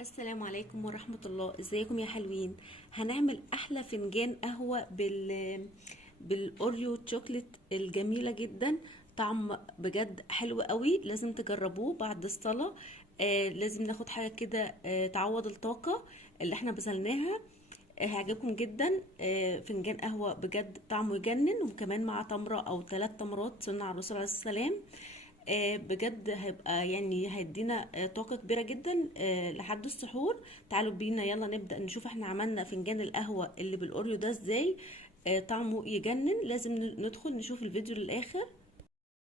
السلام عليكم ورحمة الله. ازيكم يا حلوين؟ هنعمل احلى فنجان قهوة بالاوريو تشوكلت الجميلة جدا. طعم بجد حلو قوي، لازم تجربوه بعد الصلاة. لازم ناخد حاجة كده تعوض الطاقة اللي احنا بذلناها. هيعجبكم جدا. فنجان قهوة بجد طعمه يجنن، وكمان مع تمرة او 3 تمرات سنة على الرسول عليه السلام. بجد هيبقى يعني هيدينا طاقة كبيرة جدا لحد السحور. تعالوا بينا يلا نبدأ نشوف احنا عملنا فنجان القهوة اللي بالأوريو ده ازاي. طعمه يجنن، لازم ندخل نشوف الفيديو للآخر.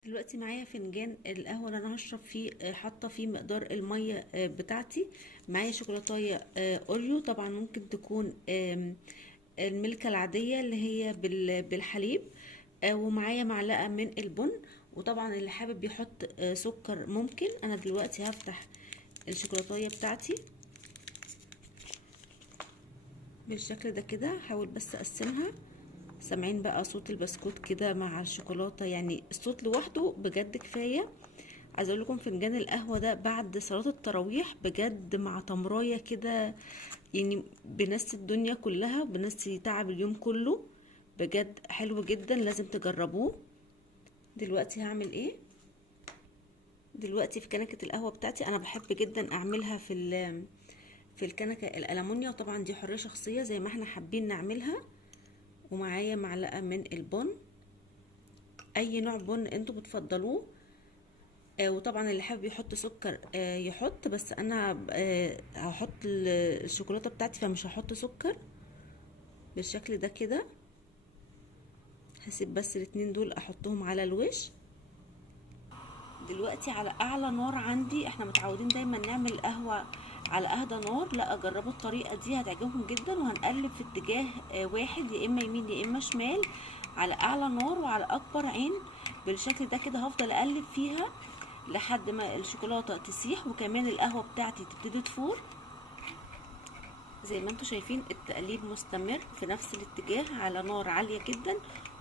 دلوقتي معايا فنجان القهوة اللي انا هشرب فيه، حاطة فيه مقدار المية بتاعتي. معايا شوكولاتاية أوريو، طبعا ممكن تكون الملكة العادية اللي هي بالحليب. ومعايا معلقة من البن. وطبعا اللي حابب يحط سكر ممكن. انا دلوقتي هفتح الشوكولاتايه بتاعتي بالشكل ده كده. هحاول بس اقسمها. سامعين بقى صوت البسكوت كده مع الشوكولاته؟ يعني الصوت لوحده بجد كفايه. عايزه اقول لكم فنجان القهوه ده بعد صلاه التراويح بجد مع تمرايه كده، يعني بنسي الدنيا كلها، بنسي تعب اليوم كله. بجد حلو جدا، لازم تجربوه. دلوقتي هعمل ايه؟ دلوقتي في كنكة القهوة بتاعتي انا بحب جدا اعملها في الكنكة الألمونيا، وطبعا دي حرية شخصية زي ما احنا حابين نعملها. ومعايا معلقة من البن، اي نوع بن انتوا بتفضلوه. وطبعا اللي حابب يحط سكر يحط، بس انا هحط الشوكولاتة بتاعتي فمش هحط سكر. بالشكل ده كده هسيب بس الاتنين دول احطهم على الوش. دلوقتي على اعلى نار عندي، احنا متعودين دايما نعمل قهوة على اهدى نار. لا، جربوا الطريقة دي هتعجبكم جدا. وهنقلب في اتجاه واحد، يا اما يمين يا اما شمال، على اعلى نار وعلى اكبر عين. بالشكل ده كده هفضل اقلب فيها لحد ما الشوكولاتة تسيح، وكمان القهوة بتاعتي تبتدي تفور. زي ما انتم شايفين التقليب مستمر في نفس الاتجاه على نار عالية جدا،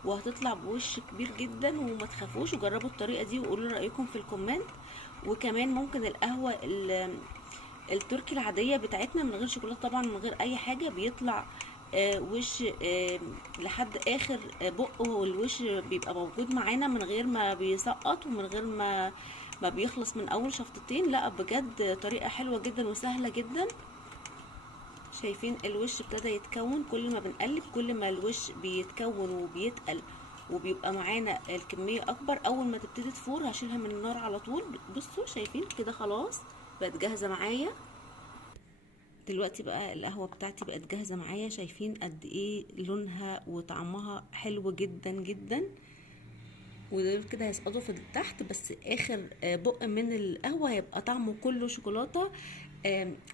وهتطلع بوش كبير جدا. وما تخافوش، وجربوا الطريقة دي وقولوا رأيكم في الكومنت. وكمان ممكن القهوة التركي العادية بتاعتنا من غير شوكولاتة طبعا، من غير اي حاجة، بيطلع وش لحد اخر بق، والوش بيبقى موجود معانا من غير ما بيسقط، ومن غير ما بيخلص من اول شفطتين. لا بجد طريقة حلوة جدا وسهلة جدا. شايفين الوش ابتدى يتكون؟ كل ما بنقلب كل ما الوش بيتكون وبيتقل، وبيبقى معانا الكمية اكبر. اول ما تبتدي تفور هشيلها من النار على طول. بصوا شايفين كده خلاص بقت جاهزة معايا. دلوقتي بقى القهوة بتاعتي بقت جاهزة معايا. شايفين قد ايه لونها وطعمها حلو جدا جدا. ودول كده هيسقطوا في تحت، بس اخر بق من القهوة هيبقى طعمه كله شوكولاتة.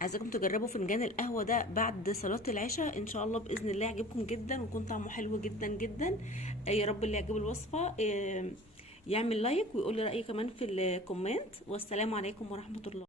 عايزاكم تجربوا فنجان القهوة ده بعد صلاة العشاء ان شاء الله، بإذن الله يعجبكم جدا ويكون طعمه حلو جدا جدا. يا رب اللي يعجبه الوصفة يعمل لايك ويقول لي رأيه كمان في الكومنت. والسلام عليكم ورحمة الله.